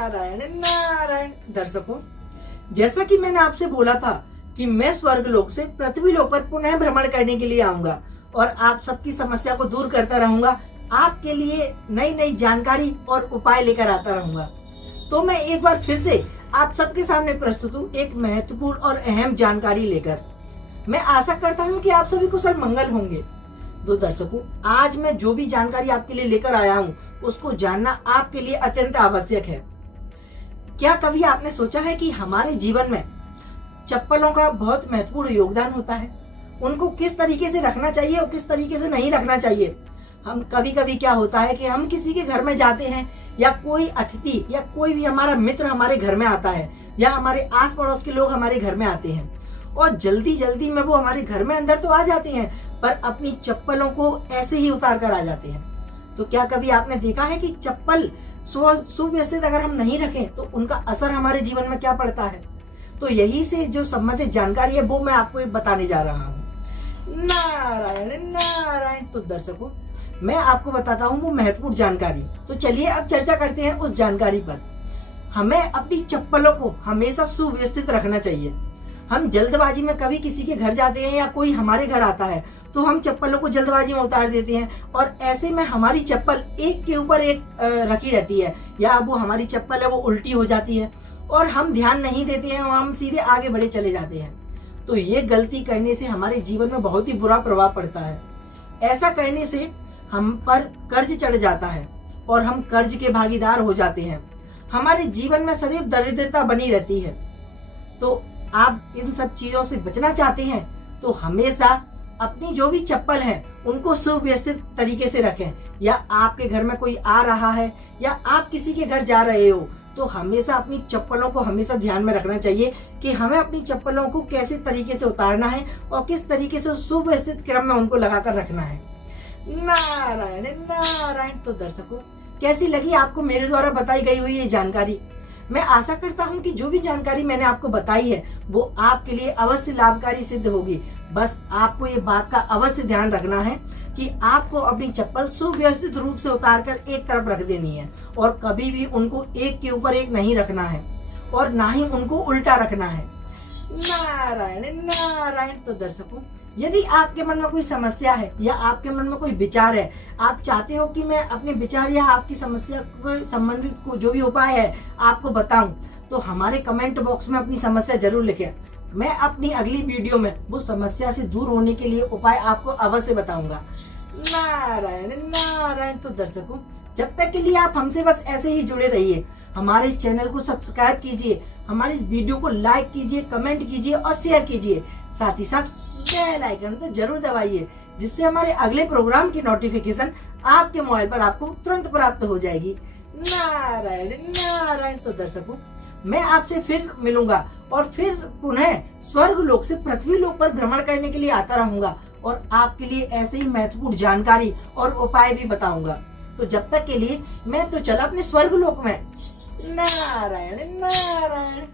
नारायण नारायण। दर्शकों, जैसा कि मैंने आपसे बोला था कि मैं स्वर्ग लोक से पृथ्वी लोक पर पुनः भ्रमण करने के लिए आऊंगा और आप सबकी समस्या को दूर करता रहूंगा, आपके लिए नई नई जानकारी और उपाय लेकर आता रहूंगा। तो मैं एक बार फिर से आप सबके सामने प्रस्तुत हूँ एक महत्वपूर्ण और अहम जानकारी लेकर। मैं आशा करता हूँ कि आप सभी कुशल मंगल होंगे। तो दर्शकों, आज मैं जो भी जानकारी आपके लिए लेकर आया हूँ उसको जानना आपके लिए अत्यंत आवश्यक है। क्या कभी आपने सोचा है कि हमारे जीवन में चप्पलों का बहुत महत्वपूर्ण योगदान होता है? उनको किस तरीके से रखना चाहिए और किस तरीके से नहीं रखना चाहिए। हम कभी कभी क्या होता है कि हम किसी के घर में जाते हैं या कोई अतिथि या कोई भी हमारा मित्र हमारे घर में आता है या हमारे आस पड़ोस के लोग हमारे घर में आते हैं और जल्दी जल्दी में वो हमारे घर में अंदर तो आ जाते हैं पर अपनी चप्पलों को ऐसे ही उतार कर आ जाते हैं। तो क्या कभी आपने देखा है कि चप्पल सुव्यवस्थित अगर हम नहीं रखें तो उनका असर हमारे जीवन में क्या पड़ता है? तो यही से जो संबंधित जानकारी है वो मैं आपको बताने जा रहा हूँ। नारायण नारायण। तो दर्शकों, मैं आपको बताता हूँ वो महत्वपूर्ण जानकारी। तो चलिए अब चर्चा करते हैं उस जानकारी पर। हमें अपनी चप्पलों को हमेशा सुव्यवस्थित रखना चाहिए। हम जल्दबाजी में कभी किसी के घर जाते हैं या कोई हमारे घर आता है तो हम चप्पलों को जल्दबाजी में उतार देते हैं और ऐसे में हमारी चप्पल एक के ऊपर एक रखी रहती है या वो हमारी चप्पल है वो उल्टी हो जाती है और हम ध्यान नहीं देते हैं और हम सीधे आगे बढ़े चले जाते हैं। तो ये गलती करने से हमारे जीवन में बहुत ही बुरा प्रभाव पड़ता है। ऐसा करने से हम पर कर्ज चढ़ जाता है और हम कर्ज के भागीदार हो जाते हैं। हमारे जीवन में सदैव दरिद्रता बनी रहती है। तो आप इन सब चीजों से बचना चाहते हैं तो हमेशा अपनी जो भी चप्पल है उनको सुव्यवस्थित तरीके से रखें। या आपके घर में कोई आ रहा है या आप किसी के घर जा रहे हो तो हमेशा अपनी चप्पलों को हमेशा ध्यान में रखना चाहिए कि हमें अपनी चप्पलों को कैसे तरीके से उतारना है और किस तरीके से सुव्यवस्थित क्रम में उनको लगाकर रखना है। नारायण नारायण। तो दर्शकों, कैसी लगी आपको मेरे द्वारा बताई गई हुई ये जानकारी? मैं आशा करता हूँ कि जो भी जानकारी मैंने आपको बताई है वो आपके लिए अवश्य लाभकारी सिद्ध होगी। बस आपको ये बात का अवश्य ध्यान रखना है कि आपको अपनी चप्पल सुव्यवस्थित रूप से उतारकर एक तरफ रख देनी है और कभी भी उनको एक के ऊपर एक नहीं रखना है और ना ही उनको उल्टा रखना है। नारायण नारायण। तो दर्शकों, यदि आपके मन में कोई समस्या है या आपके मन में कोई विचार है, आप चाहते हो कि मैं अपने विचार या आपकी समस्या को संबंधित जो भी उपाय है आपको बताऊं, तो हमारे कमेंट बॉक्स में अपनी समस्या जरूर लिखें। मैं अपनी अगली वीडियो में वो समस्या से दूर होने के लिए उपाय आपको अवश्य बताऊंगा। नारायण नारायण। तो दर्शकों, जब तक के लिए आप हमसे बस ऐसे ही जुड़े रहिए। हमारे इस चैनल को सब्सक्राइब कीजिए, हमारे इस वीडियो को लाइक कीजिए, कमेंट कीजिए और शेयर कीजिए। साथ ही साथ बेल आइकन तो जरूर दबाइए जिससे हमारे अगले प्रोग्राम की नोटिफिकेशन आपके मोबाइल पर आपको तुरंत प्राप्त हो जाएगी। नारायण नारायण। तो दर्शकों, मैं आपसे फिर मिलूंगा और फिर पुनः स्वर्ग लोक से पृथ्वी लोक पर भ्रमण करने के लिए आता रहूंगा और आपके लिए ऐसे ही महत्वपूर्ण जानकारी और उपाय भी बताऊंगा। तो जब तक के लिए मैं तो चला अपने स्वर्ग लोक में। नारायण नारायण।